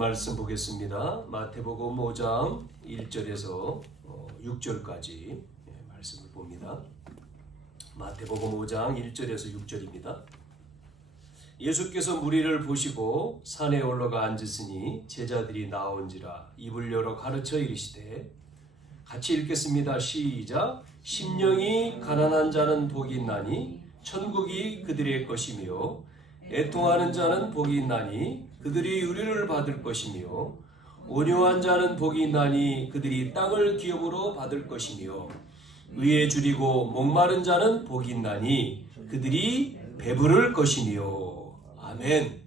말씀 보겠습니다. 마태복음 5장 1절에서 6절까지 말씀을 봅니다. 마태복음 5장 1절에서 6절입니다. 예수께서 무리를 보시고 산에 올라가 앉으시니 제자들이 나온지라 입을 열어 가르쳐 이르시되, 같이 읽겠습니다. 시작. 심령이 가난한 자는 복이 있나니 천국이 그들의 것이며, 애통하는 자는 복이 있나니 그들이 의를 받을 것이며, 온유한 자는 복이 있나니 그들이 땅을 기업으로 받을 것이며, 의에 줄이고 목마른 자는 복이 있나니 그들이 배부를 것이며. 아멘.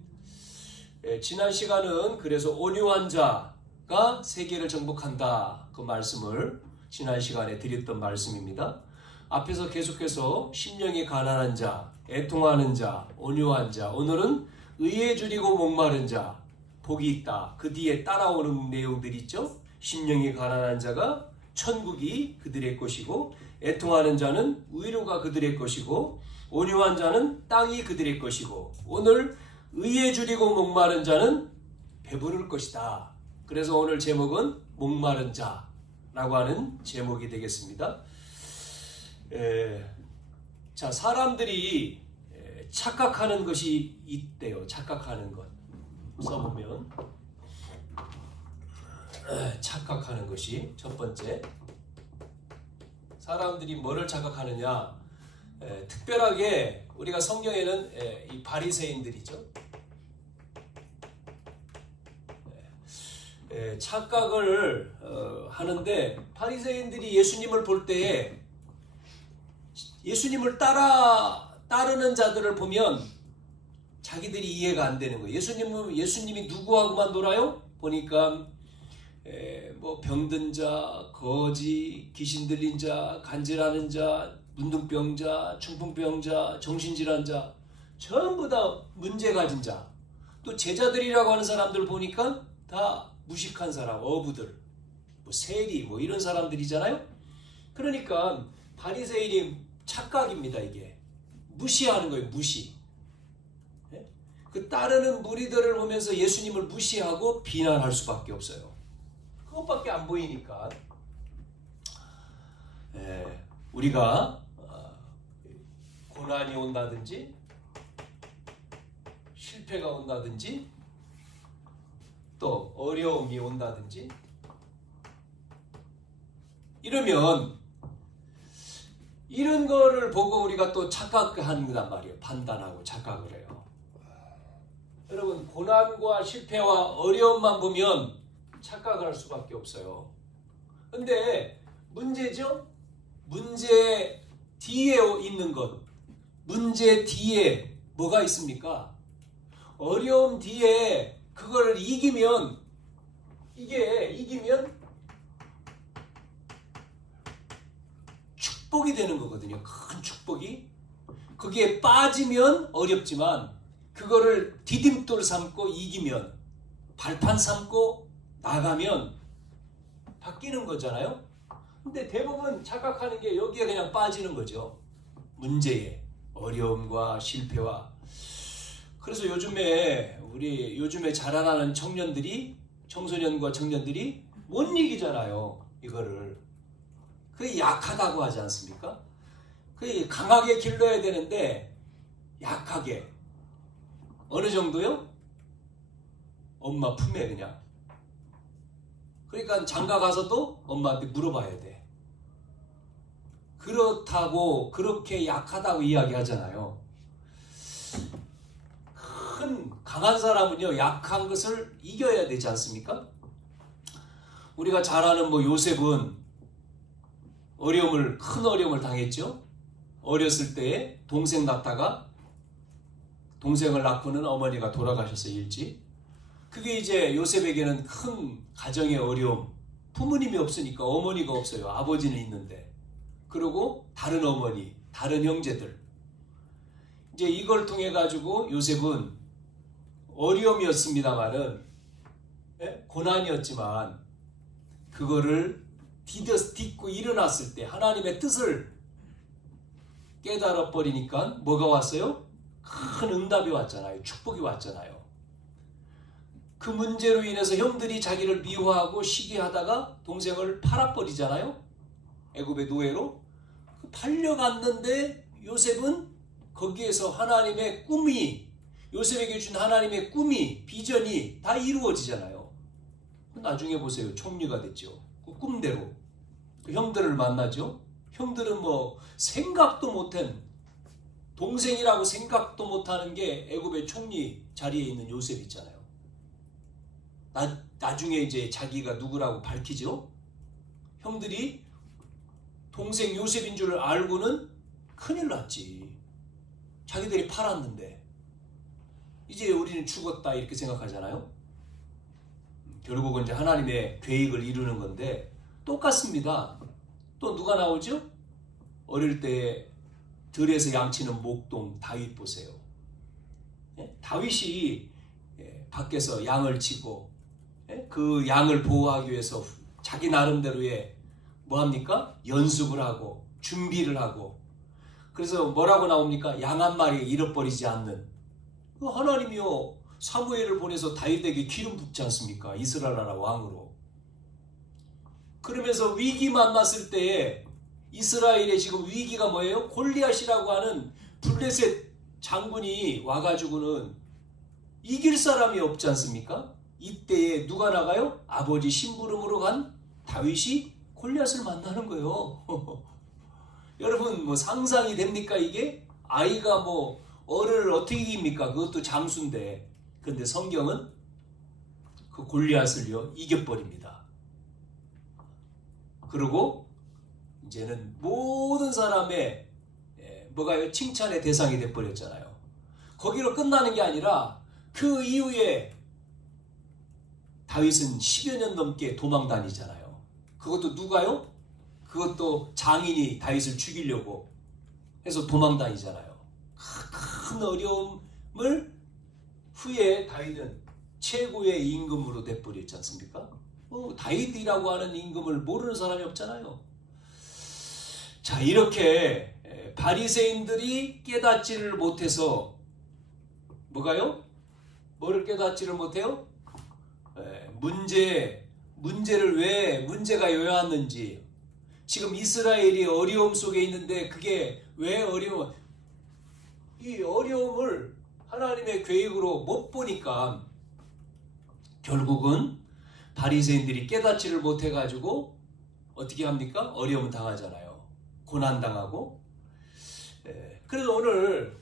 지난 시간은 그래서 온유한 자가 세계를 정복한다, 그 말씀을 지난 시간에 드렸던 말씀입니다. 앞에서 계속해서 심령이 가난한 자, 애통하는 자, 온유한 자, 오늘은 의에 줄이고 목마른 자, 복이 있다. 그 뒤에 따라오는 내용들이 있죠. 심령이 가난한 자가 천국이 그들의 것이고, 애통하는 자는 위로가 그들의 것이고, 온유한 자는 땅이 그들의 것이고, 오늘 의에 줄이고 목마른 자는 배부를 것이다. 그래서 오늘 제목은 목마른 자라고 하는 제목이 되겠습니다. 자, 사람들이 착각하는 것이 있대요. 착각하는 것 써보면 착각하는 것이 첫 번째, 사람들이 뭐를 착각하느냐, 특별하게 우리가 성경에는 이 바리새인들이죠. 착각을 하는데, 바리새인들이 예수님을 볼 때에 예수님을 따르는 자들을 보면 자기들이 이해가 안 되는 거예요. 예수님이 누구하고만 놀아요? 보니까 뭐 병든 자, 거지, 귀신 들린 자, 간질하는 자, 문둥병자, 중풍병자, 정신질환자, 전부 다 문제 가진 자. 또 제자들이라고 하는 사람들 보니까 다 무식한 사람, 어부들, 뭐 세리, 뭐 이런 사람들이잖아요. 그러니까 바리새인이 착각입니다. 이게 무시하는 거예요. 무시. 그 따르는 무리들을 보면서 예수님을 무시하고 비난할 수밖에 없어요. 그것밖에 안 보이니까. 우리가 고난이 온다든지 실패가 온다든지 또 어려움이 온다든지 이러면 이런 거를 보고 우리가 또 착각한단 말이에요. 판단하고 착각을 해요. 여러분, 고난과 실패와 어려움만 보면 착각을 할 수밖에 없어요. 근데 문제죠? 문제 뒤에 있는 것, 문제 뒤에 뭐가 있습니까? 어려움 뒤에 그걸 이기면 축복이 되는 거거든요. 큰 축복이. 거기에 빠지면 어렵지만 그거를 디딤돌 삼고 이기면, 발판 삼고 나가면 바뀌는 거잖아요. 근데 대부분 착각하는 게 여기에 그냥 빠지는 거죠. 문제에, 어려움과 실패와. 그래서 요즘에 자라나는 청소년과 청년들이 못 이기잖아요. 이거를. 그게 약하다고 하지 않습니까? 그게 강하게 길러야 되는데 약하게. 어느 정도요? 엄마 품에 그냥. 그러니까 장가 가서도 엄마한테 물어봐야 돼. 그렇다고, 그렇게 약하다고 이야기하잖아요. 강한 사람은요, 약한 것을 이겨야 되지 않습니까? 우리가 잘 아는 요셉은 큰 어려움을 당했죠. 어렸을 때 동생 낳다가, 동생을 낳고는 어머니가 돌아가셨어요, 일찍. 그게 이제 요셉에게는 큰 가정의 어려움. 부모님이 없으니까 어머니가 없어요. 아버지는 있는데. 그리고 다른 어머니, 다른 형제들. 이제 이걸 통해 가지고 요셉은 어려움이었습니다만은, 고난이었지만 그거를 딛고 일어났을 때 하나님의 뜻을 깨달아 버리니까 뭐가 왔어요? 큰 응답이 왔잖아요. 축복이 왔잖아요. 그 문제로 인해서 형들이 자기를 미워하고 시기하다가 동생을 팔아버리잖아요. 애굽의 노예로. 팔려갔는데 요셉은 거기에서 하나님의 꿈이, 요셉에게 준 하나님의 꿈이, 비전이 다 이루어지잖아요. 나중에 보세요. 총리가 됐죠. 그 꿈대로. 그 형들을 만나죠. 형들은 뭐 생각도 못한, 동생이라고 생각도 못하는 게 애굽의 총리 자리에 있는 요셉 있잖아요. 나중에 이제 자기가 누구라고 밝히죠. 형들이 동생 요셉인 줄 알고는 큰일 났지. 자기들이 팔았는데 이제 우리는 죽었다 이렇게 생각하잖아요. 결국은 이제 하나님의 계획을 이루는 건데 똑같습니다. 또 누가 나오죠? 어릴 때 들에서 양치는 목동 다윗 보세요. 다윗이 밖에서 양을 치고 그 양을 보호하기 위해서 자기 나름대로의 뭐합니까? 연습을 하고 준비를 하고, 그래서 뭐라고 나옵니까? 양 한 마리 잃어버리지 않는. 하나님이요 사무엘을 보내서 다윗에게 기름 붓지 않습니까? 이스라엘 나라 왕으로. 그러면서 위기 만났을 때에 이스라엘의 지금 위기가 뭐예요? 골리앗이라고 하는 블레셋 장군이 와가지고는 이길 사람이 없지 않습니까? 이때에 누가 나가요? 아버지 심부름으로 간 다윗이 골리앗을 만나는 거예요. 여러분 뭐 상상이 됩니까 이게? 아이가 뭐 어를 어떻게 이깁니까? 그것도 장수인데. 그런데 성경은 그 골리앗을요 이겨버립니다. 그리고 이제는 모든 사람의 뭐가요? 칭찬의 대상이 돼버렸잖아요. 거기로 끝나는 게 아니라 그 이후에 다윗은 10여 년 넘게 도망 다니잖아요. 그것도 누가요? 그것도 장인이 다윗을 죽이려고 해서 도망 다니잖아요. 큰 어려움을 후에 다윗은 최고의 임금으로 돼버렸지 않습니까? 다윗이라고 하는 임금을 모르는 사람이 없잖아요. 자, 이렇게 바리새인들이 깨닫지를 못해서 뭐가요? 뭐를 깨닫지를 못해요? 문제를 왜 문제가 요였는지, 지금 이스라엘이 어려움 속에 있는데 그게 왜 어려움, 이 어려움을 하나님의 계획으로 못 보니까 결국은 바리새인들이 깨닫지를 못해가지고 어떻게 합니까? 어려움 당하잖아요. 고난 당하고. 그래서 오늘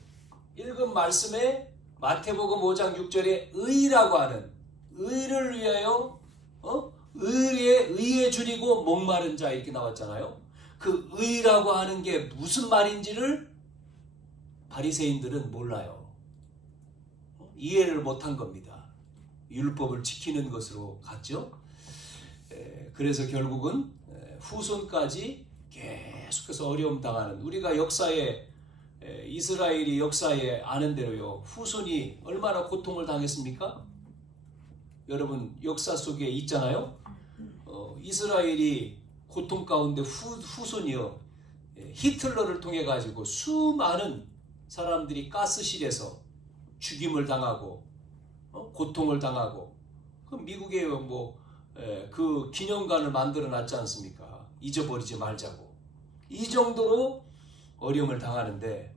읽은 말씀에 마태복음 5장 6절에 의라고 하는, 의를 위하여 의에 줄이고 목마른 자 이렇게 나왔잖아요. 그 의라고 하는 게 무슨 말인지를 바리새인들은 몰라요. 이해를 못한 겁니다. 율법을 지키는 것으로 갔죠. 그래서 결국은 후손까지 계속해서 어려움 당하는, 우리가 역사에 이스라엘이 역사에 아는 대로요 후손이 얼마나 고통을 당했습니까? 여러분 역사 속에 있잖아요. 이스라엘이 고통 가운데 후손이요 히틀러를 통해 가지고 수많은 사람들이 가스실에서 죽임을 당하고 고통을 당하고, 그 미국에 그 기념관을 만들어 놨지 않습니까? 잊어버리지 말자고. 이 정도로 어려움을 당하는데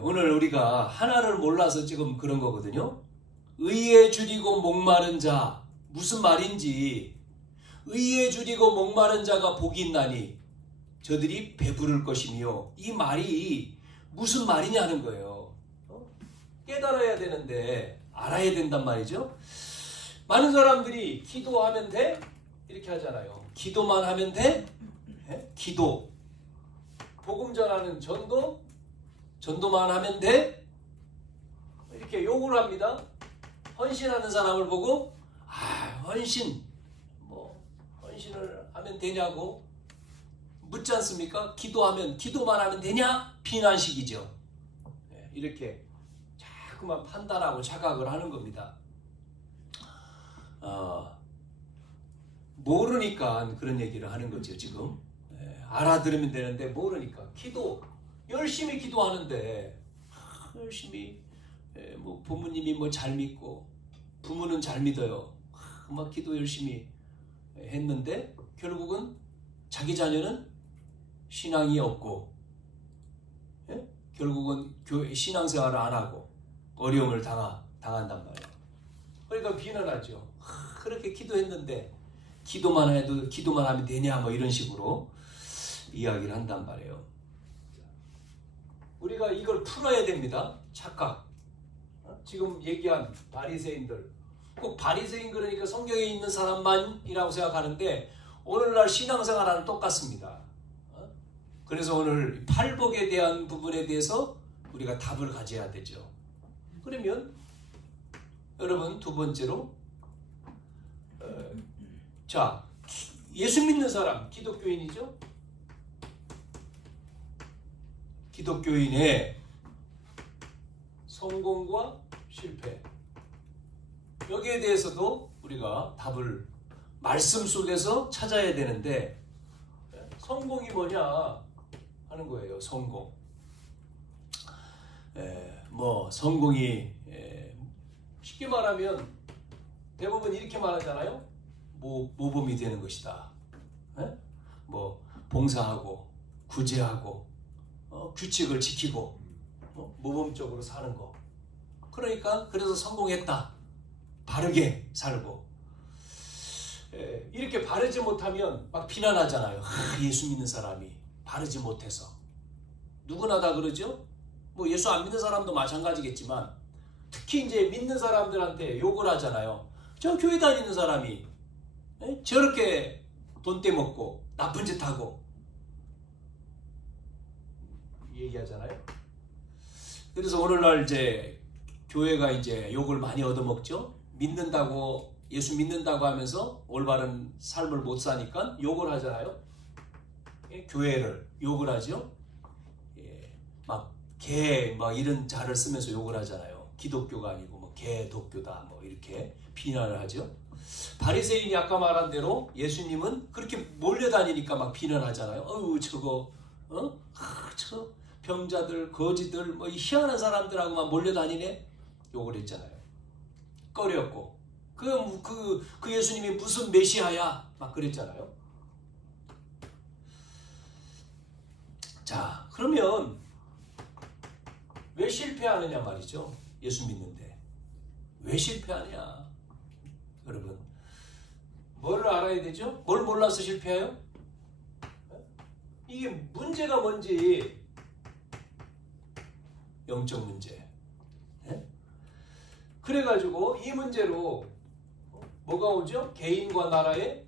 오늘 우리가 하나를 몰라서 지금 그런 거거든요. 의에 줄이고 목마른 자, 무슨 말인지. 의에 줄이고 목마른 자가 복이 있나니 저들이 배부를 것이며, 이 말이 무슨 말이냐는 거예요. 깨달아야 되는데 알아야 된단 말이죠. 많은 사람들이 기도하면 돼? 이렇게 하잖아요. 기도만 하면 돼? 기도. 복음 전하는 전도? 전도만 하면 돼? 이렇게 욕을 합니다. 헌신하는 사람을 보고 헌신을 하면 되냐고 묻지 않습니까? 기도만 하면 되냐? 비난식이죠. 이렇게 자꾸만 판단하고 자각을 하는 겁니다. 모르니까 그런 얘기를 하는 거죠. 지금 알아들으면 되는데 모르니까. 열심히 기도하는데, 열심히 부모님이 잘 믿고 부모는 잘 믿어요. 막 기도 열심히 했는데 결국은 자기 자녀는 신앙이 없고, 예? 결국은 신앙생활을 안 하고 어려움을 당한단 말이에요. 그러니까 비난하죠. 그렇게 기도했는데 기도만 하면 되냐, 뭐 이런 식으로 이야기를 한단 말이에요. 우리가 이걸 풀어야 됩니다. 착각. 지금 얘기한 바리새인들, 꼭 바리새인 그러니까 성경에 있는 사람만이라고 생각하는데 오늘날 신앙생활하는 똑같습니다. 그래서 오늘 팔복에 대한 부분에 대해서 우리가 답을 가져야 되죠. 그러면 여러분, 두 번째로 자, 예수 믿는 사람, 기독교인이죠. 기독교인의 성공과 실패, 여기에 대해서도 우리가 답을 말씀 속에서 찾아야 되는데, 성공이 뭐냐 하는 거예요. 성공. 성공이 쉽게 말하면 대부분 이렇게 말하잖아요. 모범이 되는 것이다. 뭐 봉사하고 구제하고 규칙을 지키고 모범적으로 사는 거. 그러니까 그래서 성공했다. 바르게 살고. 이렇게 바르지 못하면 막 비난하잖아요. 예수 믿는 사람이 바르지 못해서. 누구나 다 그러죠. 뭐 예수 안 믿는 사람도 마찬가지겠지만 특히 이제 믿는 사람들한테 욕을 하잖아요. 저 교회 다니는 사람이 저렇게 돈 떼먹고 나쁜 짓 하고 얘기하잖아요. 그래서 오늘날 이제 교회가 이제 욕을 많이 얻어먹죠. 믿는다고, 예수 믿는다고 하면서 올바른 삶을 못 사니까 욕을 하잖아요. 교회를 욕을 하죠. 막 이런 자를 쓰면서 욕을 하잖아요. 기독교가 아니고 뭐 개독교다 뭐 이렇게 비난을 하죠. 바리새인이 아까 말한 대로 예수님은 그렇게 몰려다니니까 막 비난하잖아요. 저거 저 병자들, 거지들, 뭐 희한한 사람들하고만 몰려다니네, 욕을 했잖아요. 꺼렸고 그 예수님이 무슨 메시아야 막 그랬잖아요. 자, 그러면 왜 실패하느냐 말이죠. 예수 믿는데 왜 실패하냐? 여러분, 뭘 알아야 되죠? 뭘 몰라서 실패해요? 이게 문제가 뭔지, 영적 문제. 그래가지고 이 문제로 뭐가 오죠? 개인과 나라에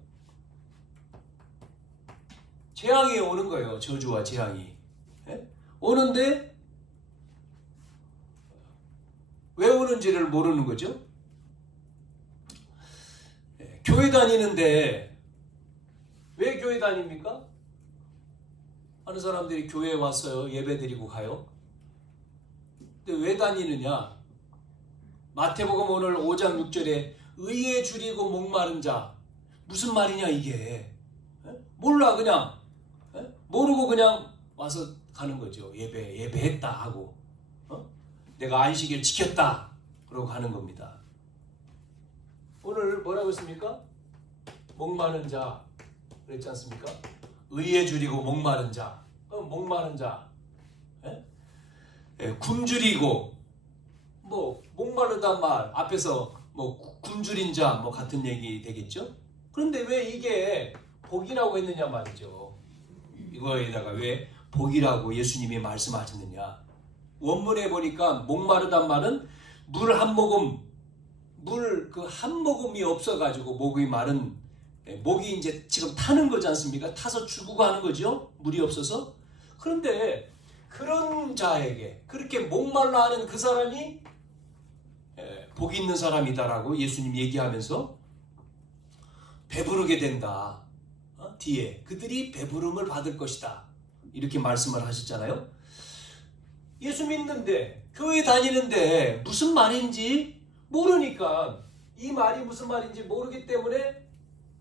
재앙이 오는 거예요. 저주와 재앙이 오는데 왜 오는지를 모르는 거죠. 교회 다니는데 왜 교회 다닙니까? 하는 사람들이 교회에 왔어요. 예배 드리고 가요. 근데 왜 다니느냐? 마태복음 오늘 5장 6절에 의에 줄이고 목마른 자, 무슨 말이냐 이게? 몰라, 그냥 모르고 그냥 와서 가는 거죠. 예배했다 하고 내가 안식일 지켰다 그러고 가는 겁니다. 오늘 뭐라고 했습니까? 목마른 자 그랬지 않습니까? 의에 줄이고 목마른 자. 목마른 자, 굶주리고, 뭐 목마르단 말 앞에서 뭐 굶주린 자 뭐 같은 얘기 되겠죠? 그런데 왜 이게 복이라고 했느냐 말이죠. 이거에다가 왜 복이라고 예수님이 말씀하셨느냐? 원문에 보니까 목마르단 말은 물 한 모금이 없어가지고 목이 마른, 목이 이제 지금 타는 거지 않습니까? 타서 죽고 하는 거죠. 물이 없어서. 그런데 그런 자에게, 그렇게 목말라 하는 그 사람이 복이 있는 사람이다라고 예수님 얘기하면서 배부르게 된다. 뒤에 그들이 배부름을 받을 것이다. 이렇게 말씀을 하셨잖아요. 예수 믿는데, 교회 다니는데 무슨 말인지 모르니까, 이 말이 무슨 말인지 모르기 때문에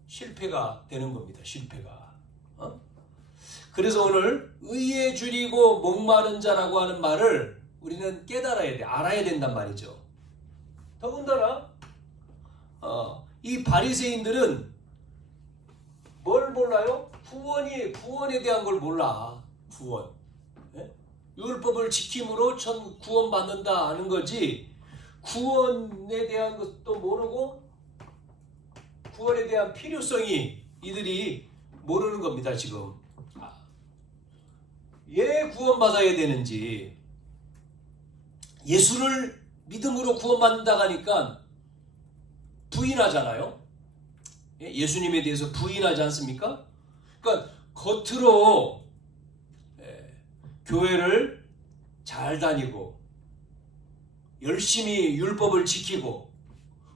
실패가 되는 겁니다. 실패가. 그래서 오늘 의에 줄이고 목마른 자라고 하는 말을 우리는 깨달아야 돼. 알아야 된단 말이죠. 더군다나 이 바리새인들은 뭘 몰라요? 구원에 대한 걸 몰라. 구원. 예? 율법을 지킴으로 구원받는다 하는 거지. 구원에 대한 것도 모르고 구원에 대한 필요성이 이들이 모르는 겁니다. 지금. 왜 구원받아야 되는지. 예수를 믿음으로 구원받는다 하니까 부인하잖아요. 예수님에 대해서 부인하지 않습니까? 그러니까 겉으로 교회를 잘 다니고 열심히 율법을 지키고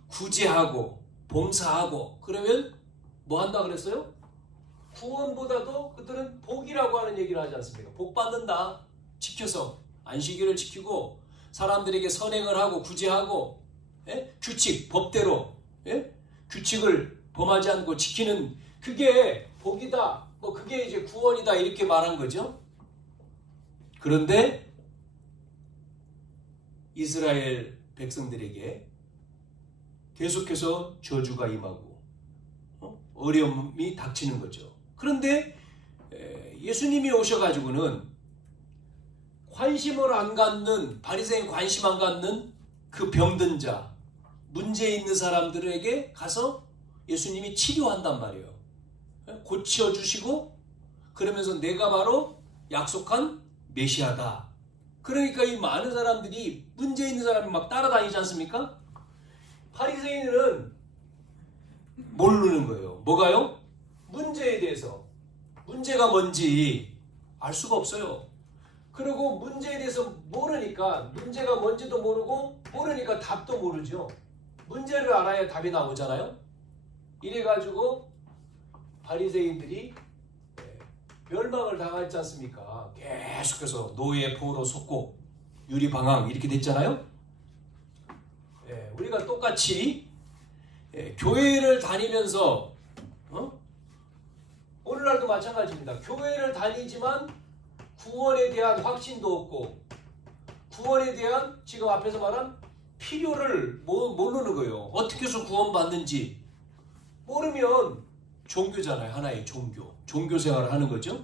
구제하고 봉사하고 그러면 뭐 한다 그랬어요? 구원보다도 그들은 복이라고 하는 얘기를 하지 않습니까? 복 받는다. 지켜서 안식일을 지키고 사람들에게 선행을 하고 구제하고 규칙, 법대로 규칙을 범하지 않고 지키는 그게 복이다. 뭐 그게 이제 구원이다 이렇게 말한 거죠. 그런데 이스라엘 백성들에게 계속해서 저주가 임하고 어려움이 닥치는 거죠. 그런데 예수님이 오셔가지고는 관심을 안 갖는 바리새인 관심 안 갖는 그 병든 자 문제 있는 사람들에게 가서 예수님이 치료한단 말이에요. 고쳐주시고 그러면서 내가 바로 약속한 메시아다. 그러니까 이 많은 사람들이 문제 있는 사람이 막 따라다니지 않습니까? 바리새인은 모르는 거예요. 뭐가요? 문제에 대해서. 문제가 뭔지 알 수가 없어요. 그리고 문제에 대해서 모르니까 문제가 뭔지도 모르고 모르니까 답도 모르죠. 문제를 알아야 답이 나오잖아요. 이래가지고 바리새인들이 멸망을 당했지 않습니까? 계속해서 노예 포로 속고 유리방황 이렇게 됐잖아요. 우리가 똑같이 교회를 다니면서 오늘날도 마찬가지입니다. 교회를 다니지만 구원에 대한 확신도 없고 구원에 대한 지금 앞에서 말한 필요를 모르는 거예요. 어떻게 해서 구원받는지 모르면 종교잖아요. 하나의 종교 생활을 하는 거죠.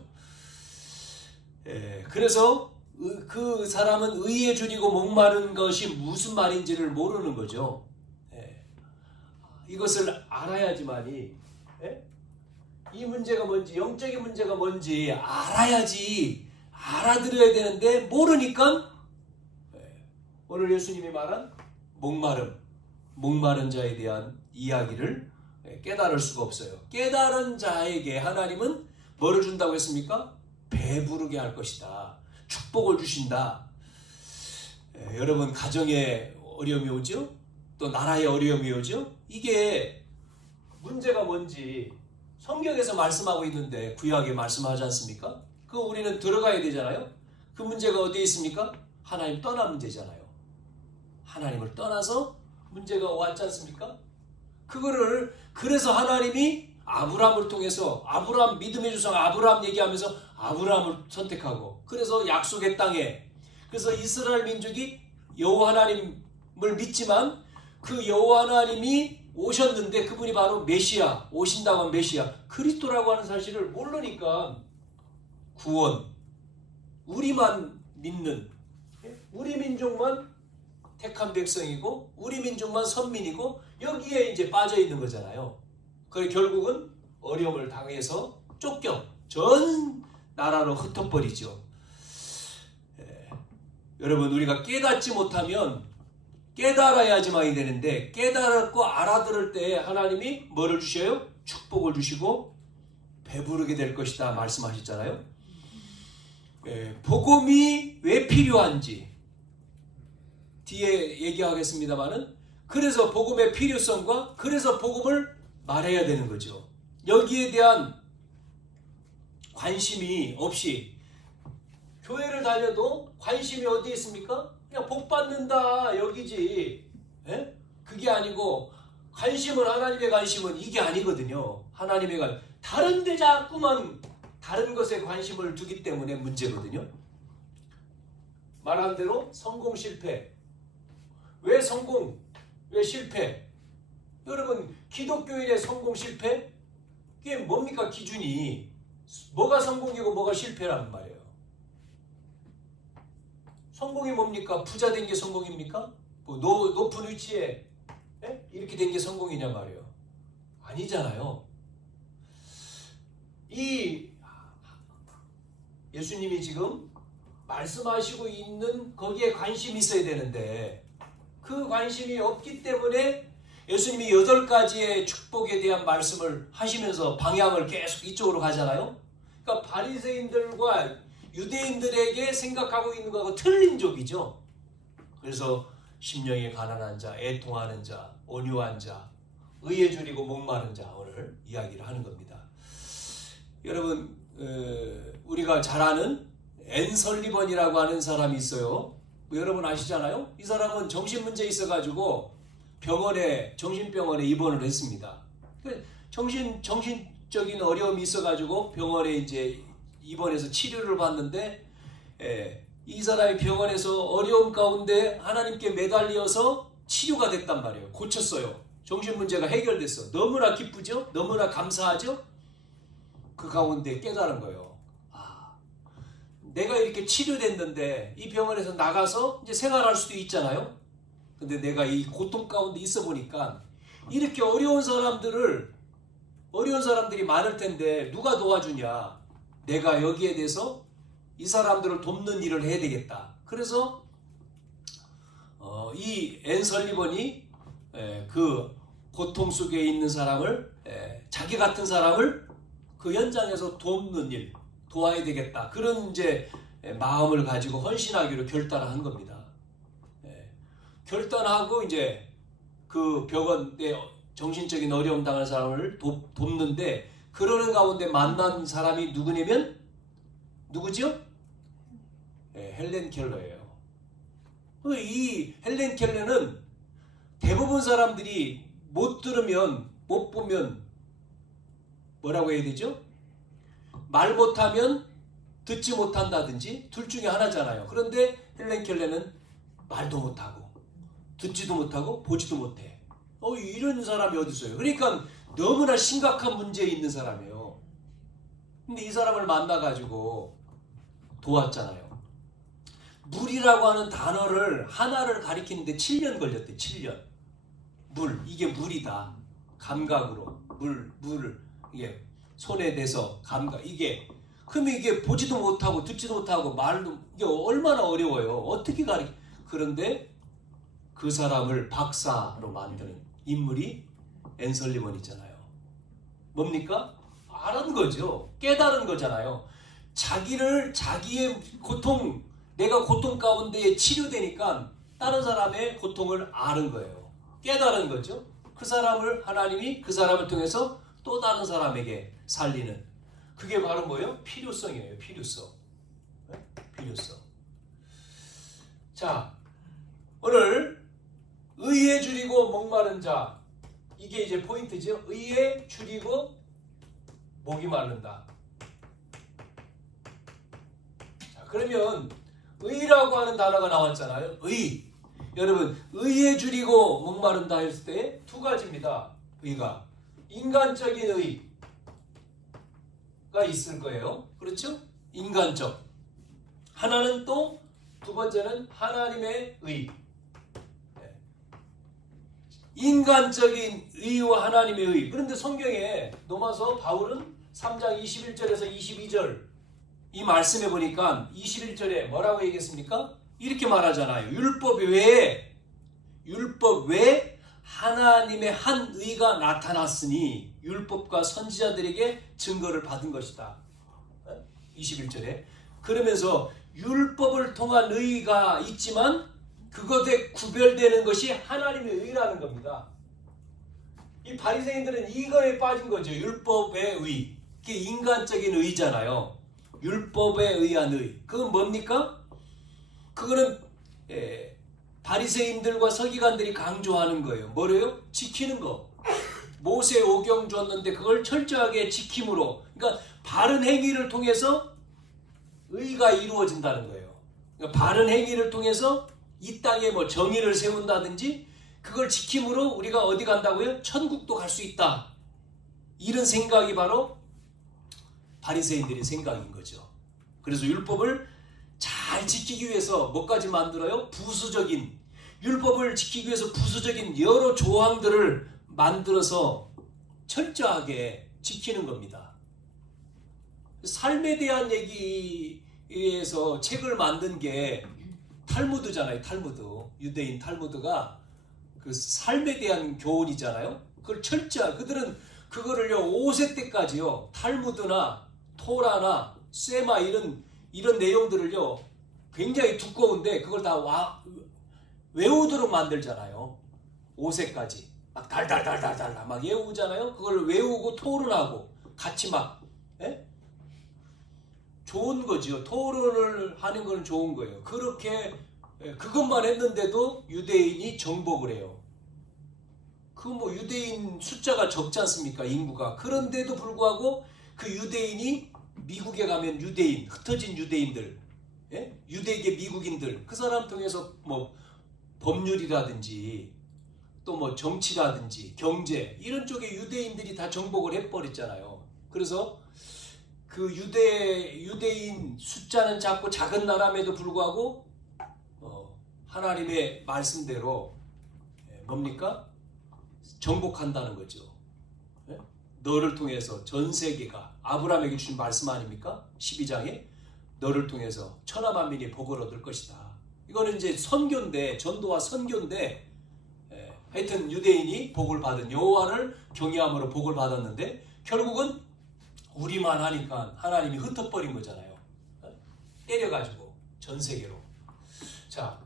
그래서 그 사람은 의에 줄이고 목마른 것이 무슨 말인지를 모르는 거죠. 이것을 알아야지만이 이 문제가 뭔지 영적인 문제가 뭔지 알아야지 알아들어야 되는데 모르니까 오늘 예수님이 말한 목마른 자에 대한 이야기를 깨달을 수가 없어요. 깨달은 자에게 하나님은 뭐를 준다고 했습니까? 배부르게 할 것이다. 축복을 주신다. 여러분 가정에 어려움이 오죠? 또 나라에 어려움이 오죠? 이게 문제가 뭔지 성경에서 말씀하고 있는데 구약에 말씀하지 않습니까? 그거 우리는 들어가야 되잖아요. 그 문제가 어디에 있습니까? 하나님 떠난 문제잖아요. 하나님을 떠나서 문제가 왔지 않습니까? 그거를 그래서 하나님이 아브라함을 통해서 아브라함 믿음의 조상 아브라함 얘기하면서 아브라함을 선택하고 그래서 약속의 땅에 그래서 이스라엘 민족이 여호와 하나님을 믿지만 그 여호와 하나님이 오셨는데 그분이 바로 메시아 오신다고 한 메시아 그리스도라고 하는 사실을 모르니까 구원 우리만 믿는 우리 민족만 택한 백성이고 우리 민족만 선민이고 여기에 이제 빠져 있는 거잖아요. 그래 결국은 어려움을 당해서 쫓겨 전 나라로 흩어버리죠. 여러분 우리가 깨닫지 못하면 깨달아야지만이 되는데 깨달았고 알아들을 때 하나님이 뭐를 주셔요? 축복을 주시고 배부르게 될 것이다 말씀하셨잖아요. 복음이 왜 필요한지 뒤에 얘기하겠습니다만은 그래서 복음의 필요성과 그래서 복음을 말해야 되는 거죠. 여기에 대한 관심이 없이 교회를 다녀도 관심이 어디에 있습니까? 그냥 복 받는다 여기지. 그게 아니고 관심은 하나님의 관심은 이게 아니거든요. 하나님의 다른 데 자꾸만 다른 것에 관심을 두기 때문에 문제거든요. 말한 대로 성공 실패. 왜 성공? 왜 실패? 여러분 기독교인의 성공 실패? 그게 뭡니까 기준이? 뭐가 성공이고 뭐가 실패라는 말이에요. 성공이 뭡니까? 부자 된 게 성공입니까? 뭐 높은 위치에 이렇게 된 게 성공이냐 말이에요. 아니잖아요. 이 예수님이 지금 말씀하시고 있는 거기에 관심이 있어야 되는데 그 관심이 없기 때문에 예수님이 8가지의 축복에 대한 말씀을 하시면서 방향을 계속 이쪽으로 가잖아요. 그러니까 바리새인들과 유대인들에게 생각하고 있는 거하고 틀린 쪽이죠. 그래서 심령이 가난한 자, 애통하는 자, 온유한 자, 의에 줄이고 목마른 자 오늘 이야기를 하는 겁니다. 여러분 우리가 잘 아는 앤 설리번이라고 하는 사람이 있어요. 여러분 아시잖아요. 이 사람은 정신문제 있어가지고 정신병원에 입원을 했습니다. 정신적인 어려움이 있어가지고 병원에 이제 입원해서 치료를 받는데 이 사람이 병원에서 어려움 가운데 하나님께 매달려서 치료가 됐단 말이에요. 고쳤어요. 정신문제가 해결됐어. 너무나 기쁘죠? 너무나 감사하죠? 그 가운데 깨달은 거예요. 내가 이렇게 치료됐는데 이 병원에서 나가서 이제 생활할 수도 있잖아요. 근데 내가 이 고통 가운데 있어 보니까 이렇게 어려운 사람들이 많을 텐데 누가 도와주냐. 내가 여기에 대해서 이 사람들을 돕는 일을 해야 되겠다. 그래서 이 앤 설리번이 그 고통 속에 있는 사람을 자기 같은 사람을 그 현장에서 돕는 일 도와야 되겠다. 그런 이제 마음을 가지고 헌신하기로 결단한 겁니다. 결단하고 이제 그 병원에 정신적인 어려움 당한 사람을 돕는데 그러는 가운데 만난 사람이 누구냐면 누구죠? 헬렌 켈러예요. 이 헬렌 켈러는 대부분 사람들이 못 들으면 못 보면 뭐라고 해야 되죠? 말 못하면 듣지 못한다든지 둘 중에 하나잖아요. 그런데 헬렌 켈러는 말도 못하고 듣지도 못하고 보지도 못해. 이런 사람이 어디 있어요? 그러니까 너무나 심각한 문제에 있는 사람이에요. 근데 이 사람을 만나가지고 도왔잖아요. 물이라고 하는 단어를 하나를 가리키는데 7년 걸렸대. 7년. 물, 이게 물이다. 감각으로 물 이게 손에 대서 감각 그러면 이게 보지도 못하고 듣지도 못하고 말도 이게 얼마나 어려워요. 어떻게 그런데 그 사람을 박사로 만드는 인물이 앤 설리번이잖아요. 뭡니까? 아는 거죠. 깨달은 거잖아요. 자기의 고통, 내가 고통 가운데 치료되니까 다른 사람의 고통을 아는 거예요. 깨달은 거죠. 하나님이 그 사람을 통해서 또 다른 사람에게 살리는 그게 바로 뭐예요? 필요성이에요. 필요성. 필요성. 자, 오늘 의에 줄이고 목마른 자 이게 이제 포인트죠. 의에 줄이고 목이 마른다. 자, 그러면 의라고 하는 단어가 나왔잖아요. 의. 여러분 의에 줄이고 목마른다 했을 때 두 가지입니다. 의가 인간적인 의가 있을 거예요. 그렇죠? 인간적. 하나는 또 두 번째는 하나님의 의. 인간적인 의와 하나님의 의. 그런데 성경에 넘어서 바울은 3장 21절에서 22절 이 말씀해 보니까 21절에 뭐라고 얘기했습니까? 이렇게 말하잖아요. 율법 외에 하나님의 한 의가 나타났으니 율법과 선지자들에게 증거를 받은 것이다. 21절에. 그러면서 율법을 통한 의가 있지만 그것에 구별되는 것이 하나님의 의라는 겁니다. 이 바리새인들은 이거에 빠진 거죠. 율법의 의. 그게 인간적인 의잖아요. 율법에 의한 의. 그건 뭡니까? 그거는 바리새인들과 서기관들이 강조하는 거예요. 뭐래요? 지키는 거. 모세 오경 줬는데 그걸 철저하게 지킴으로. 그러니까 바른 행위를 통해서 의가 이루어진다는 거예요. 그러니까 바른 행위를 통해서 이 땅에 뭐 정의를 세운다든지 그걸 지킴으로 우리가 어디 간다고요? 천국도 갈 수 있다. 이런 생각이 바로 바리새인들의 생각인 거죠. 그래서 율법을 잘 지키기 위해서 뭐까지 만들어요? 부수적인, 율법을 지키기 위해서 부수적인 여러 조항들을 만들어서 철저하게 지키는 겁니다. 삶에 대한 얘기에서 책을 만든 게 탈무드잖아요. 탈무드. 유대인 탈무드가 그 삶에 대한 교훈이잖아요. 그걸 철저하게, 그들은 그거를요 5세 때까지요 탈무드나 토라나 세마 이런 내용들을요 굉장히 두꺼운데 그걸 다 외우도록 만들잖아요. 5세까지 막 달달달달달 막 외우잖아요. 그걸 외우고 토론하고 같이 막 좋은 거죠. 토론을 하는 건 좋은 거예요. 그렇게 그것만 했는데도 유대인이 정복을 해요. 그 뭐 유대인 숫자가 적지 않습니까? 인구가. 그런데도 불구하고 그 유대인이 미국에 가면 유대인, 흩어진 유대인들, 유대계 미국인들, 그 사람 통해서 뭐 법률이라든지 또 뭐 정치라든지 경제 이런 쪽에 유대인들이 다 정복을 해버렸잖아요. 그래서 그 유대인 숫자는 작고 작은 나라임에도 불구하고 하나님의 말씀대로 뭡니까? 정복한다는 거죠. 너를 통해서 전 세계가 아브라함에게 주신 말씀 아닙니까? 12장에 너를 통해서 천하 만민이 복을 얻을 것이다. 이거는 이제 선교인데, 전도와 선교인데, 하여튼 유대인이 복을 받은, 여호와를 경외함으로 복을 받았는데 결국은 우리만 하니까 하나님이 흩어버린 거잖아요. 때려가지고 전 세계로. 자,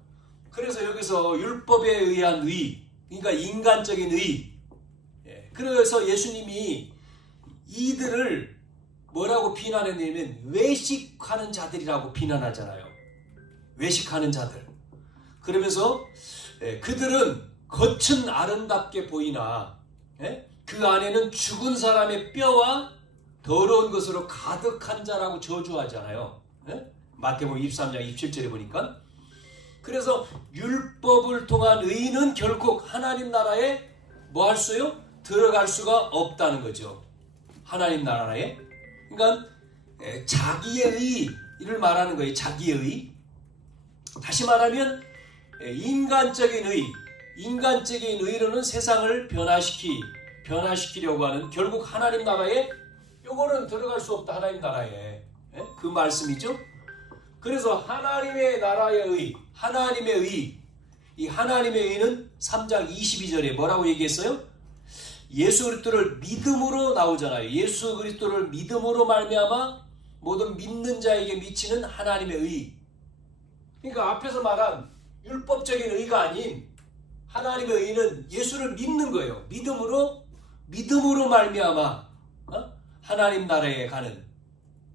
그래서 여기서 율법에 의한 의, 그러니까 인간적인 의. 그래서 예수님이 이들을 뭐라고 비난했냐면 외식하는 자들이라고 비난하잖아요. 외식하는 자들. 그러면서 그들은 겉은 아름답게 보이나 그 안에는 죽은 사람의 뼈와 더러운 것으로 가득한 자라고 저주하잖아요. 마태복음 23장 27절에 보니까. 그래서 율법을 통한 의인은 결국 하나님 나라에 뭐 할 수요? 들어갈 수가 없다는 거죠. 하나님 나라에. 그러니까 자기의 의를 말하는 거예요. 자기의 의. 다시 말하면 인간적인 의. 인간적인 의로는 세상을 변화시키려고 하는 결국 하나님 나라에 요거는 들어갈 수 없다. 하나님 나라에. 그 말씀이죠. 그래서 하나님의 나라의 의, 하나님의 의, 이 하나님의 의는 3장 22절에 뭐라고 얘기했어요? 예수 그리스도를 믿음으로 나오잖아요. 예수 그리스도를 믿음으로 말미암아 모든 믿는 자에게 미치는 하나님의 의. 그러니까 앞에서 말한 율법적인 의가 아닌 하나님의 의는 예수를 믿는 거예요. 믿음으로 말미암아 하나님 나라에 가는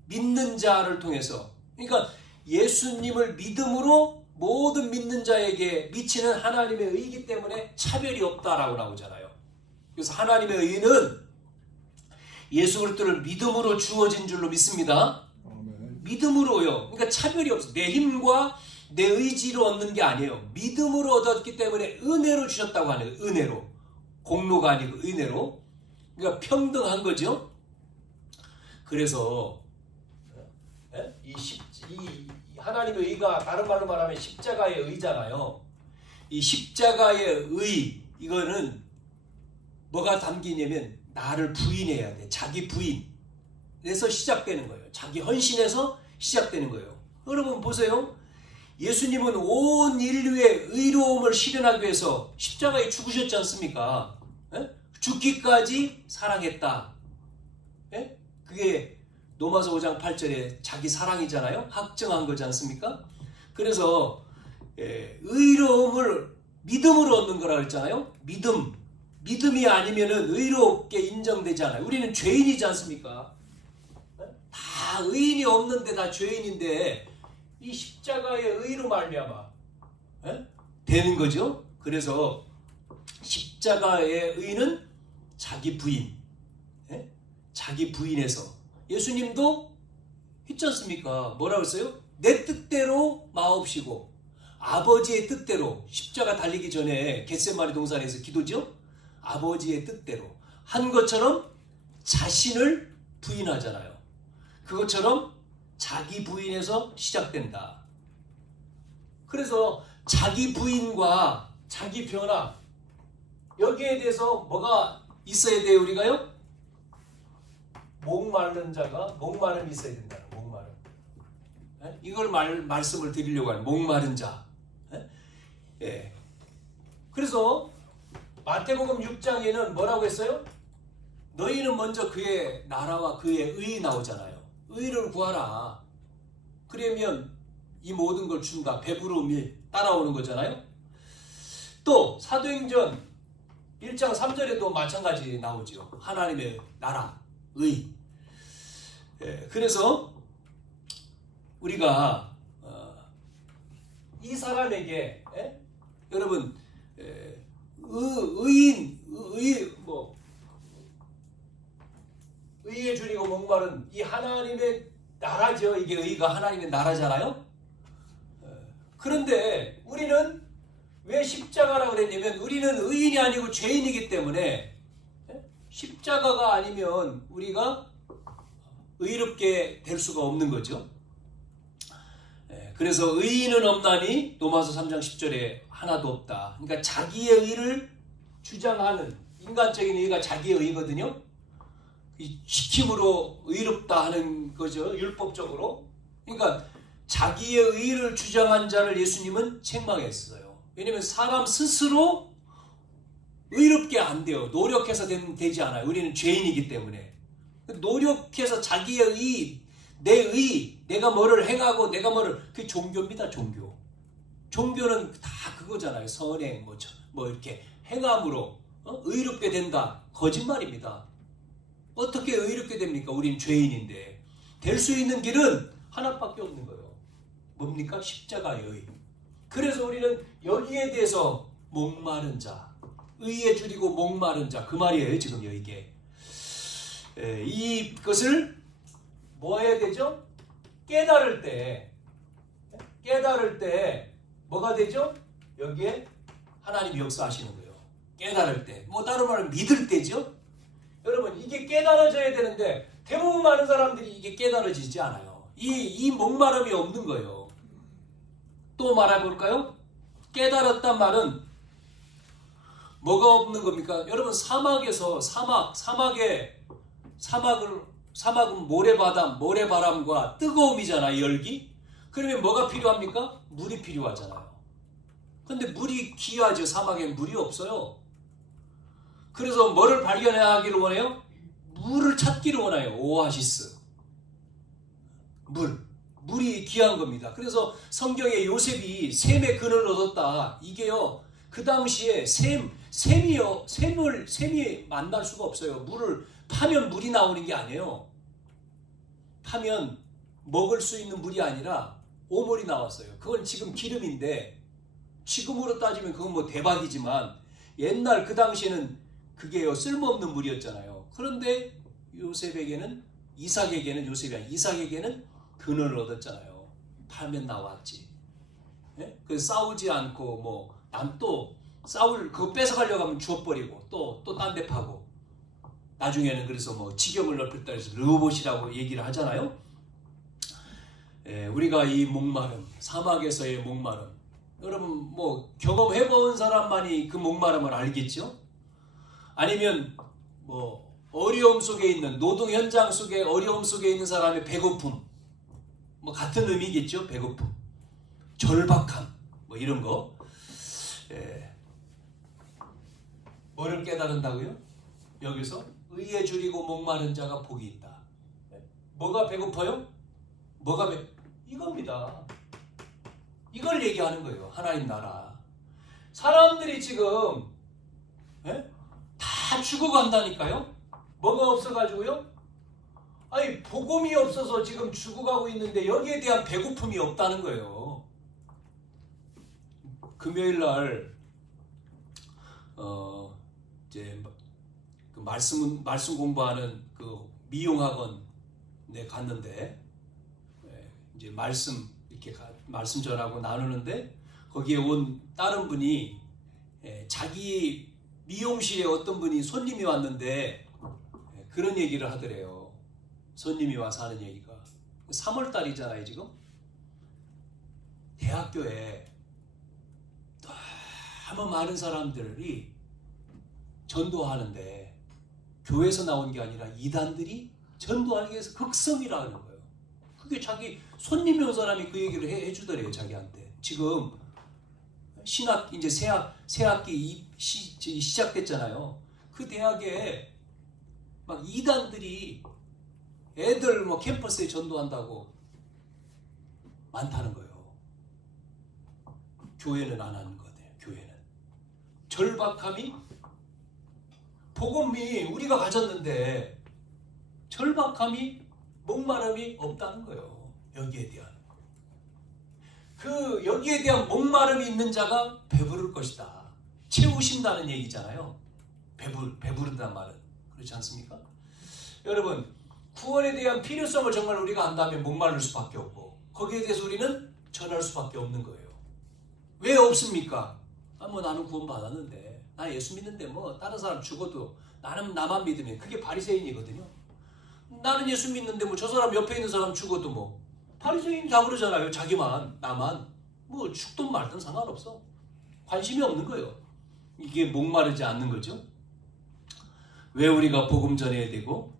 믿는 자를 통해서. 그러니까 예수님을 믿음으로 모든 믿는 자에게 미치는 하나님의 의이기 때문에 차별이 없다라고 나오잖아요. 그래서 하나님의 의는 예수 그리스도를 믿음으로 주어진 줄로 믿습니다. 아멘. 믿음으로요. 그러니까 차별이 없어. 내 힘과 내 의지로 얻는 게 아니에요. 믿음으로 얻었기 때문에 은혜로 주셨다고 하네요. 은혜로. 공로가 아니고 은혜로. 그러니까 평등한 거죠. 그래서 이 하나님의 의가 다른 말로 말하면 십자가의 의잖아요. 이 십자가의 의, 이거는 뭐가 담기냐면 나를 부인해야 돼. 자기 부인에서 시작되는 거예요. 자기 헌신에서 시작되는 거예요. 여러분 보세요. 예수님은 온 인류의 의로움을 실현하기 위해서 십자가에 죽으셨지 않습니까? 죽기까지 사랑했다. 그게 로마서 5장 8절에 자기 사랑이잖아요. 확증한 거지 않습니까? 그래서 의로움을 믿음으로 얻는 거라고 했잖아요. 믿음이 아니면은 의롭게 인정되지 않아요. 우리는 죄인이지 않습니까? 다 의인이 없는데 다 죄인인데 이 십자가의 의로 말미암아 되는 거죠. 그래서 십자가의 의는 자기 부인, 자기 부인에서 예수님도 했지 않습니까? 뭐라고 했어요? 내 뜻대로 마옵시고 아버지의 뜻대로 십자가 달리기 전에 겟세마네 동산에서 기도죠. 아버지의 뜻대로 한 것처럼 자신을 부인하잖아요. 그것처럼 자기 부인에서 시작된다. 그래서 자기 부인과 자기 변화 여기에 대해서 뭐가 있어야 돼요? 우리가요? 목마른 자가 목마름이 있어야 된다. 목마름. 이걸 말씀을 드리려고 하는 목마른 자. 예. 그래서 마태복음 6장에는 뭐라고 했어요? 너희는 먼저 그의 나라와 그의 의 나오잖아요. 의를 구하라. 그러면 이 모든 걸 준다. 배부름이 따라오는 거잖아요. 또 사도행전 1장 3절에도 마찬가지 나오죠. 하나님의 나라, 의. 예, 그래서 우리가 이 사람에게 여러분 의에 줄이고 목마른 이 하나님의 나라죠. 이게 의가 하나님의 나라잖아요. 그런데 우리는 왜 십자가라고 그랬냐면 우리는 의인이 아니고 죄인이기 때문에 십자가가 아니면 우리가 의롭게 될 수가 없는 거죠. 그래서 의인은 없나니 로마서 3장 10절에 하나도 없다. 그러니까 자기의 의를 주장하는 인간적인 의가 자기의 의거든요. 시킴으로 의롭다 하는 거죠. 율법적으로. 그러니까 자기의 의를 주장한 자를 예수님은 책망했어요. 왜냐하면 사람 스스로 의롭게 안 돼요. 노력해서 되지 않아요. 우리는 죄인이기 때문에. 노력해서 자기의 의, 내 의, 내가 뭐를 행하고 내가 뭐를 그게 종교입니다. 종교. 종교는 다 그거잖아요. 선행 뭐 이렇게 행함으로 의롭게 된다. 거짓말입니다. 어떻게 의롭게 됩니까? 우린 죄인인데. 될 수 있는 길은 하나밖에 없는 거예요. 뭡니까? 십자가의 의. 그래서 우리는 여기에 대해서 목마른 자, 의에 줄이고 목마른 자, 그 말이에요. 지금 이게. 이것을 뭐 해야 되죠? 깨달을 때 뭐가 되죠? 여기에 하나님이 역사하시는 거예요. 깨달을 때. 뭐 다른 말로 믿을 때죠? 여러분 이게 깨달아져야 되는데 대부분 많은 사람들이 이게 깨달아지지 않아요. 이 목마름이 없는 거예요. 또 말해볼까요? 깨달았단 말은 뭐가 없는 겁니까? 여러분 사막에서 사막은 모래바람과 뜨거움이잖아요. 열기. 그러면 뭐가 필요합니까? 물이 필요하잖아요. 근데 물이 귀하죠. 사막엔 물이 없어요. 그래서 뭐를 발견하기를 원해요? 물을 찾기를 원해요. 오아시스. 물이 귀한 겁니다. 그래서 성경에 요셉이 샘의 근을 얻었다. 이게요. 그 당시에 샘이 만날 수가 없어요. 물을 파면 물이 나오는 게 아니에요. 파면 먹을 수 있는 물이 아니라 오물이 나왔어요. 그건 지금 기름인데 지금으로 따지면 그건 뭐 대박이지만 옛날 그 당시에는 그게요 쓸모없는 물이었잖아요. 그런데 이삭에게는 근을 얻었잖아요. 파면 나왔지. 예? 그래서 싸우지 않고 그거 뺏어가려고 하면 주워버리고 또 딴 데 파고 나중에는 그래서 뭐 지경을 넓혔다 해서 르호봇이라고 얘기를 하잖아요. 우리가 이 목마름, 사막에서의 목마름, 여러분 뭐 경험해본 사람만이 그 목마름을 알겠죠? 아니면 뭐 어려움 속에 있는 노동 현장 속에 어려움 속에 있는 사람의 배고픔, 뭐 같은 의미겠죠? 배고픔, 절박함, 뭐 이런 거. 뭐를 깨달은다고요? 여기서 의에 줄이고 목마른 자가 복이 있다. 뭐가 배고파요? 이겁니다. 이걸 얘기하는 거예요. 하나님 나라. 사람들이 지금 다 죽어간다니까요. 뭐가 없어가지고요? 아니 복음이 없어서 지금 죽어가고 있는데 여기에 대한 배고픔이 없다는 거예요. 금요일 날 이제 그 말씀 공부하는 그 미용학원에 갔는데 이제 말씀 전하고 나누는데 거기에 온 다른 분이 자기 미용실에 어떤 분이 손님이 왔는데 그런 얘기를 하더래요. 손님이 와서 하는 얘기가 3월 달이잖아요 지금. 대학교에 너무 많은 사람들이 전도하는데 교회에서 나온 게 아니라 이단들이 전도하기 위해서 극성이라 하는 거예요. 그게 자기 손님이 온 사람이 그 얘기를 해주더래요 자기한테. 지금 신학 이제 새 학기 시작됐잖아요. 그 대학에 막 이단들이 애들 뭐 캠퍼스에 전도한다고 많다는 거예요. 교회는 안 하는 거예요. 교회는 절박함이 복음이 우리가 가졌는데 절박함이 목마름이 없다는 거예요. 여기에 대한 목마름이 있는 자가 배부를 것이다. 채우신다는 얘기잖아요. 배부른다는 말은 그렇지 않습니까? 여러분 구원에 대한 필요성을 정말 우리가 안다면 목마를 수밖에 없고 거기에 대해서 우리는 전할 수밖에 없는 거예요. 왜 없습니까? 뭐 나는 구원 받았는데 나 예수 믿는데 뭐 다른 사람 죽어도 나는 나만 믿으면 그게 바리새인이거든요. 나는 예수 믿는데 뭐 저 사람 옆에 있는 사람 죽어도 뭐 바리새인 다 그러잖아요. 자기만 나만 뭐 죽든 말든 상관없어. 관심이 없는 거예요. 이게 목마르지 않는 거죠. 왜 우리가 복음 전해야 되고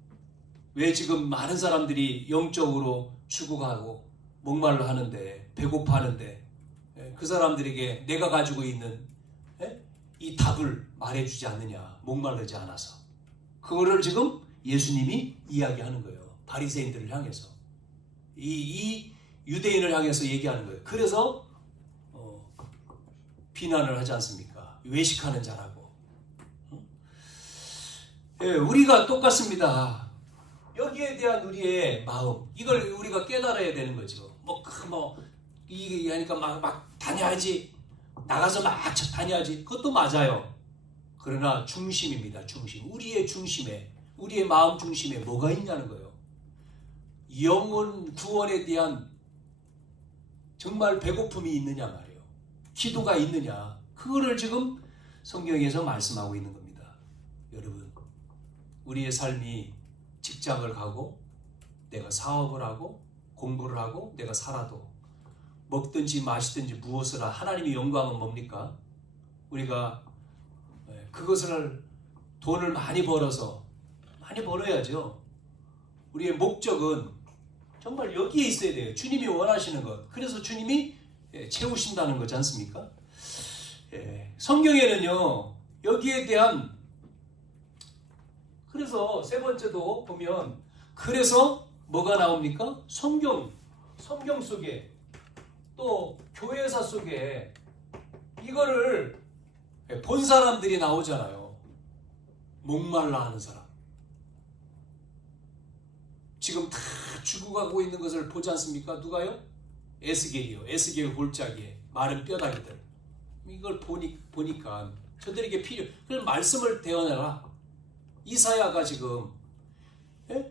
왜 지금 많은 사람들이 영적으로 죽어가고 목말라 하는데 배고파하는데 그 사람들에게 내가 가지고 있는 이 답을 말해주지 않느냐. 목마르지 않아서. 그거를 지금 예수님이 이야기하는 거예요. 바리새인들을 향해서. 이 유대인을 향해서 얘기하는 거예요. 그래서 비난을 하지 않습니까? 외식하는 자라고. 우리가 똑같습니다. 여기에 대한 우리의 마음, 이걸 우리가 깨달아야 되는 거죠. 이게 하니까 막 다녀야지. 나가서 막 다녀야지. 그것도 맞아요. 그러나 중심입니다. 중심. 우리의 중심에, 우리의 마음 중심에 뭐가 있냐는 거예요. 영혼 구원에 대한 정말 배고픔이 있느냐 말이에요. 기도가 있느냐. 그거를 지금 성경에서 말씀하고 있는 겁니다. 여러분, 우리의 삶이 직장을 가고 내가 사업을 하고 공부를 하고 내가 살아도 먹든지 마시든지 무엇을 하나님의 영광은 뭡니까? 우리가 그것을 돈을 많이 벌어야죠. 우리의 목적은 정말 여기에 있어야 돼요. 주님이 원하시는 것. 그래서 주님이 채우신다는 거지 않습니까? 성경에는요. 여기에 대한 그래서 세 번째도 보면 그래서 뭐가 나옵니까? 성경 속에 또 교회사 속에 이거를 본 사람들이 나오잖아요. 목말라 하는 사람. 지금 다 죽어가고 있는 것을 보지 않습니까? 누가요? 에스겔이요. 에스겔 골짜기에 마른 뼈다귀들. 이걸 보니까 저들에게 그런 말씀을 대언해라. 이사야가 지금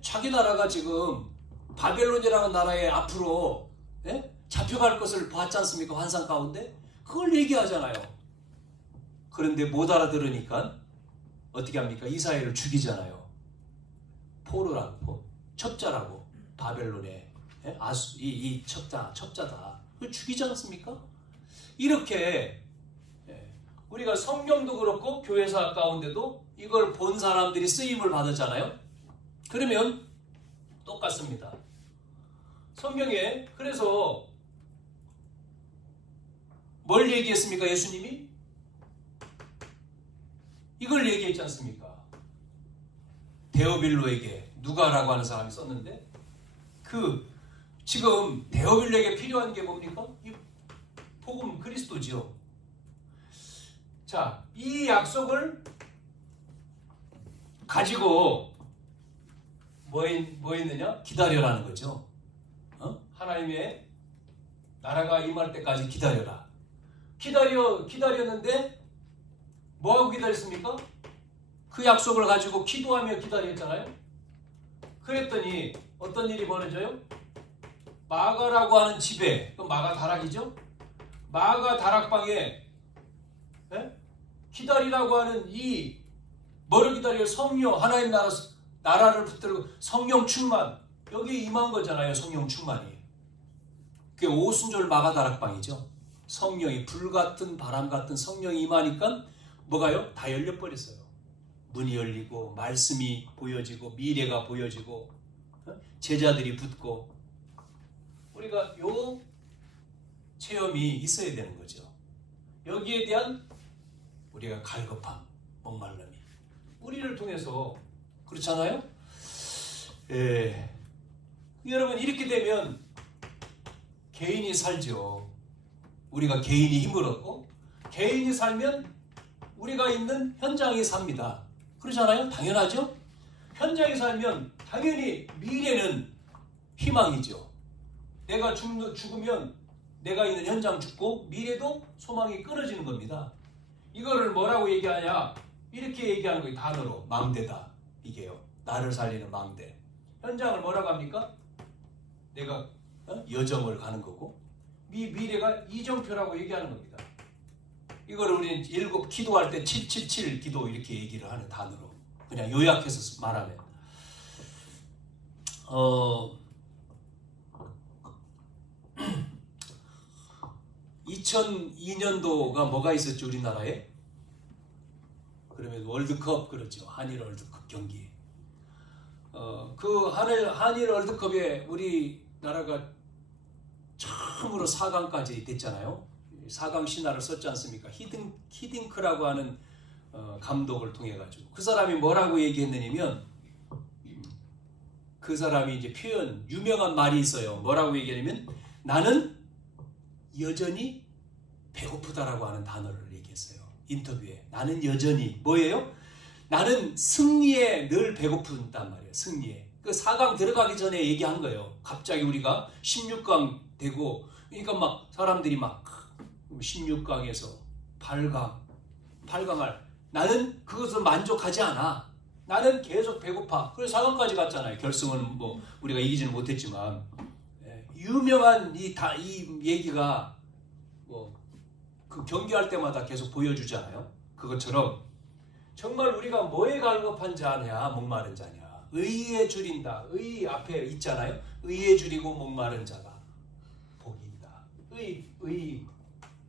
자기 나라가 지금 바벨론이라는 나라에 앞으로 잡혀갈 것을 봤지 않습니까? 환상 가운데 그걸 얘기하잖아요. 그런데 못 알아들으니까 어떻게 합니까? 이사야를 죽이잖아요. 포로라고 첩자라고 바벨론의 이 첩자다. 그걸 죽이지 않습니까? 이렇게 우리가 성경도 그렇고 교회사 가운데도 이걸 본 사람들이 쓰임을 받았잖아요. 그러면 똑같습니다. 성경에 그래서 뭘 얘기했습니까? 예수님이? 이걸 얘기했지 않습니까? 데오빌로에게 누가라고 하는 사람이 썼는데 지금 데오빌로에게 필요한 게 뭡니까? 이 복음 그리스도지요. 자, 이 약속을 가지고 뭐 했느냐? 기다려라는 거죠. 하나님의 나라가 임할 때까지 기다려라. 기다렸는데 뭐하고 기다렸습니까? 그 약속을 가지고 기도하며 기다렸잖아요. 그랬더니 어떤 일이 벌어져요? 마가라고 하는 집에, 마가 다락이죠? 마가 다락방에 기다리라고 하는 이 뭐를 기다려요? 성령, 하나님 나라를 붙들고 성령 충만. 여기에 임한 거잖아요. 성령 충만이. 그게 오순절 마가 다락방이죠. 성령이 불같은 바람 같은 성령이 임하니까 뭐가요? 다 열려버렸어요. 문이 열리고 말씀이 보여지고 미래가 보여지고 제자들이 붙고 우리가 요 체험이 있어야 되는 거죠. 여기에 대한 우리가 갈급함, 목말름이 우리를 통해서 그렇잖아요. 여러분 이렇게 되면 개인이 살죠. 우리가 개인이 힘을 얻고 개인이 살면 우리가 있는 현장에 삽니다. 그렇잖아요. 당연하죠. 현장에 살면 당연히 미래는 희망이죠. 내가 죽으면 내가 있는 현장 죽고 미래도 소망이 끊어지는 겁니다. 이거를 뭐라고 얘기하냐? 이렇게 얘기하는 거예요. 단어로 망대다. 이게요. 나를 살리는 망대. 현장을 뭐라고 합니까? 내가 여정을 가는 거고 미래가 이정표라고 얘기하는 겁니다. 이거를 우리는 기도할 때 777 기도 이렇게 얘기를 하는 단어로 그냥 요약해서 말하면 2002년도가 뭐가 있었죠 우리나라에? 그러면 월드컵 그렇죠. 한일 월드컵 경기. 그 한일 월드컵에 우리나라가 처음으로 4강까지 됐잖아요. 4강 신화를 썼지 않습니까? 히딩크라고 하는 감독을 통해 가지고 그 사람이 뭐라고 얘기했느냐면 그 사람이 이제 유명한 말이 있어요. 뭐라고 얘기하냐면 나는 여전히 배고프다라고 하는 단어를 얘기했어요. 인터뷰에. 나는 여전히 뭐예요? 나는 승리에 늘 배고픈단 말이에요. 승리에. 그 4강 들어가기 전에 얘기한 거예요. 갑자기 우리가 16강 되고 그러니까 막 사람들이 막 16강에서 8강할 나는 그것을 만족하지 않아. 나는 계속 배고파. 그래서 4강까지 갔잖아요. 결승은 뭐 우리가 이기지는 못했지만 유명한 이 얘기가 뭐 그 경기할 때마다 계속 보여주잖아요. 그것처럼 정말 우리가 뭐에 갈급한 자냐, 목마른 자냐. 의에 줄인다. 의 앞에 있잖아요. 의에 줄이고 목마른 자가 복이 있다. 의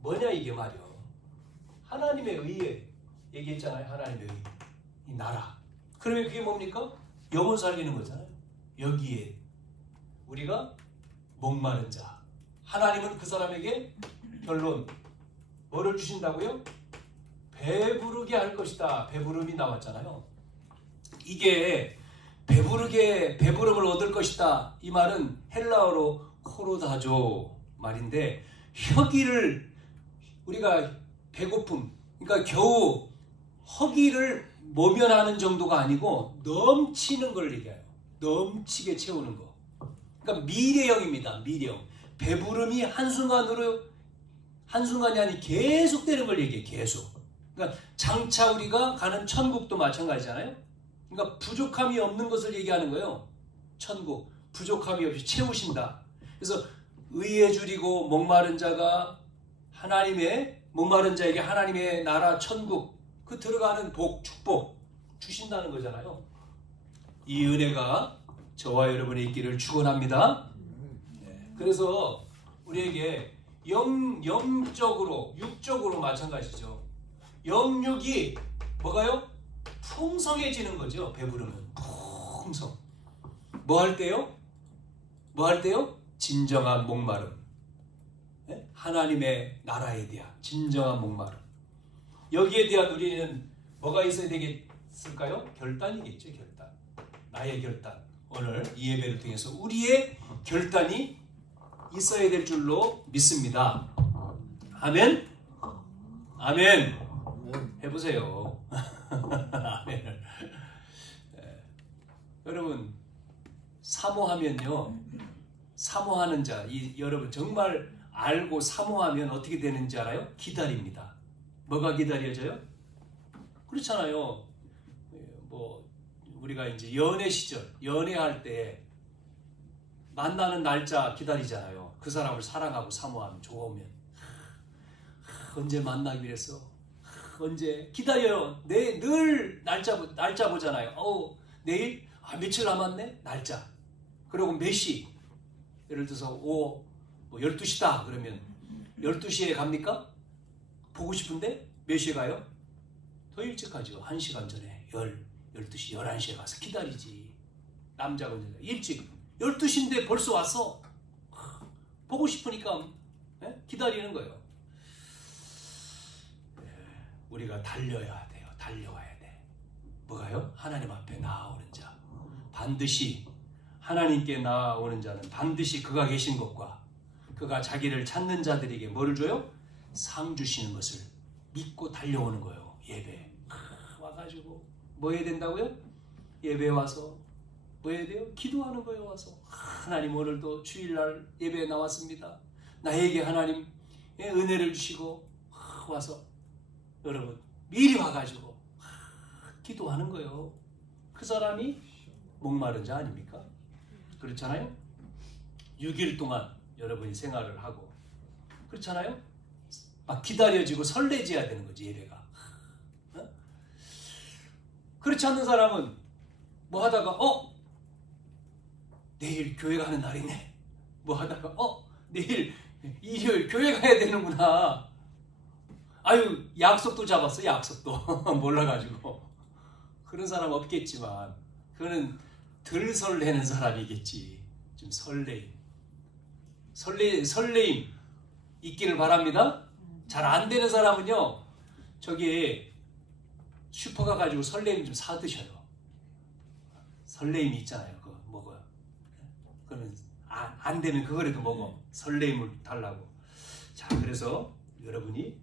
뭐냐 이게 말이요. 하나님의 의에 얘기했잖아요. 하나님의 의. 이 나라. 그러면 그게 뭡니까? 영혼 살리는 거잖아요. 여기에 우리가 목마른 자. 하나님은 그 사람에게 결론 뭐를 주신다고요? 배부르게 할 것이다. 배부름이 나왔잖아요. 이게 배부름을 얻을 것이다. 이 말은 헬라어로 코로다조 말인데 혀기를 우리가 배고픔 그러니까 겨우 허기를 모면하는 정도가 아니고 넘치는 걸 얘기해요. 넘치게 채우는 거. 그러니까 미래형입니다. 미래형. 배부름이 한순간이 아니 계속되는 걸 얘기해요. 계속. 그러니까 장차 우리가 가는 천국도 마찬가지잖아요. 그러니까 부족함이 없는 것을 얘기하는 거예요. 천국. 부족함이 없이 채우신다. 그래서 의에 줄이고 목마른 자가 목마른 자에게 하나님의 나라 천국 그 들어가는 복, 축복 주신다는 거잖아요. 이 은혜가 저와 여러분의 있기를 축원합니다. 네. 그래서 우리에게 영적으로, 육적으로 마찬가지죠. 영육이 뭐가요? 풍성해지는 거죠. 배부르면 풍성. 뭐 할 때요? 진정한 목마름. 네? 하나님의 나라에 대한 진정한 목마름. 여기에 대한 우리는 뭐가 있어야 되겠을까요? 결단이겠죠. 결단. 나의 결단. 오늘 이 예배를 통해서 우리의 결단이 있어야 될 줄로 믿습니다. 아멘? 아멘. 해보세요. 아멘. 여러분 사모하면요. 사모하는 자, 여러분 정말 알고 사모하면 어떻게 되는지 알아요? 기다립니다. 뭐가 기다려져요? 그렇잖아요. 뭐 우리가 이제 연애 시절, 연애할 때 만나는 날짜 기다리잖아요. 그 사람을 사랑하고 사모하면 좋으면 언제 만나기로 했어? 언제? 기다려요. 늘 날짜 보잖아요. 내일? 며칠 남았네? 날짜. 그리고 몇 시? 예를 들어서 12시다. 그러면 12시에 갑니까? 보고 싶은데 몇 시에 가요? 더 일찍 가죠. 1시간 전에 12시, 11시에 가서 기다리지. 남자가 일찍 12시인데 벌써 왔어. 보고 싶으니까 기다리는 거예요. 우리가 달려야 돼요. 달려와야 돼. 뭐가요? 하나님 앞에 나아오는 자. 반드시 하나님께 나아오는 자는 반드시 그가 계신 것과 그가 자기를 찾는 자들에게 뭐를 줘요? 상 주시는 것을 믿고 달려오는 거예요. 예배 와가지고 뭐 해야 된다고요? 예배 와서 뭐 해야 돼요? 기도하는 거예요. 와서 하나님 오늘도 주일날 예배에 나왔습니다. 나에게 하나님 은혜를 주시고 와서 여러분 미리 와가지고 기도하는 거예요. 그 사람이 목마른 자 아닙니까? 그렇잖아요? 6일 동안 여러분이 생활을 하고 그렇잖아요? 막 기다려지고 설레져야 되는 거지 예배가. 그렇지 않는 사람은 뭐 하다가 내일 교회 가는 날이네. 뭐 하다가 내일 일요일 교회 가야 되는구나. 아유 약속도 잡았어. 약속도 몰라가지고. 그런 사람 없겠지만 그거는 덜 설레는 사람이겠지. 좀 설레임 있기를 바랍니다. 잘 안 되는 사람은요 저기 슈퍼 가가지고 설레임 좀 사 드셔요. 설레임이 있잖아요. 그거 먹어요. 그러면 안 되면 그거라도 먹어. 설레임을 달라고. 자, 그래서 여러분이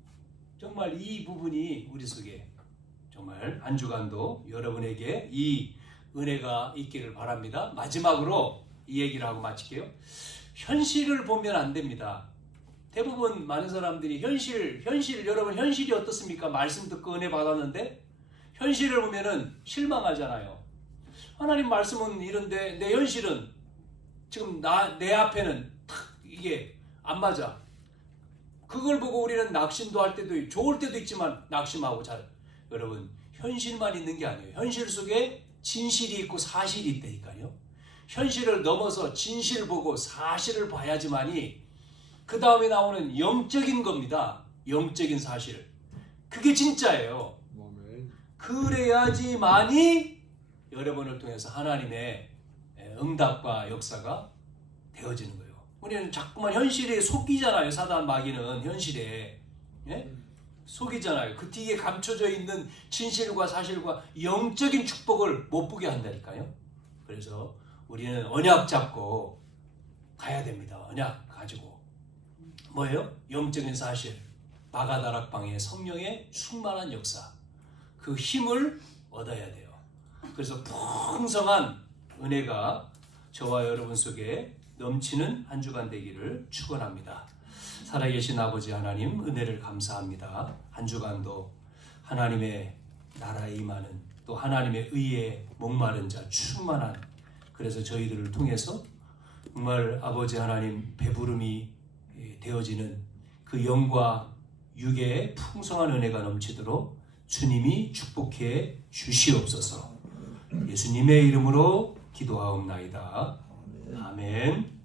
정말 이 부분이 우리 속에 정말 한 주간도 여러분에게 이 은혜가 있기를 바랍니다. 마지막으로 이 얘기를 하고 마칠게요. 현실을 보면 안 됩니다. 대부분 많은 사람들이 현실 여러분 현실이 어떻습니까? 말씀 듣고 은혜 받았는데 현실을 보면은 실망하잖아요. 하나님 말씀은 이런데 내 현실은 지금 내 앞에는 이게 안 맞아. 그걸 보고 우리는 낙심도 할 때도 좋을 때도 있지만 낙심하고 여러분 현실만 있는 게 아니에요. 현실 속에 진실이 있고 사실이 있다니까요. 현실을 넘어서 진실 보고 사실을 봐야지만이 그 다음에 나오는 영적인 겁니다. 영적인 사실. 그게 진짜예요. 그래야지만이 여러분을 통해서 하나님의 응답과 역사가 되어지는 거예요. 우리는 자꾸만 현실에 속이잖아요. 사단 마귀는 현실에 속이잖아요. 그 뒤에 감춰져 있는 진실과 사실과 영적인 축복을 못 보게 한다니까요. 그래서 우리는 언약 잡고 가야 됩니다. 언약 가지고 뭐예요? 영적인 사실, 마가다락방의 성령의 충만한 역사, 그 힘을 얻어야 돼요. 그래서 풍성한 은혜가 저와 여러분 속에 넘치는 한 주간 되기를 축원합니다. 살아계신 아버지 하나님 은혜를 감사합니다. 한 주간도 하나님의 나라에 임하는 또 하나님의 의에 목마른 자 충만한 그래서 저희들을 통해서 정말 아버지 하나님 배부름이 되어지는 그 영과 육의 풍성한 은혜가 넘치도록 주님이 축복해 주시옵소서. 예수님의 이름으로 기도하옵나이다. 아멘.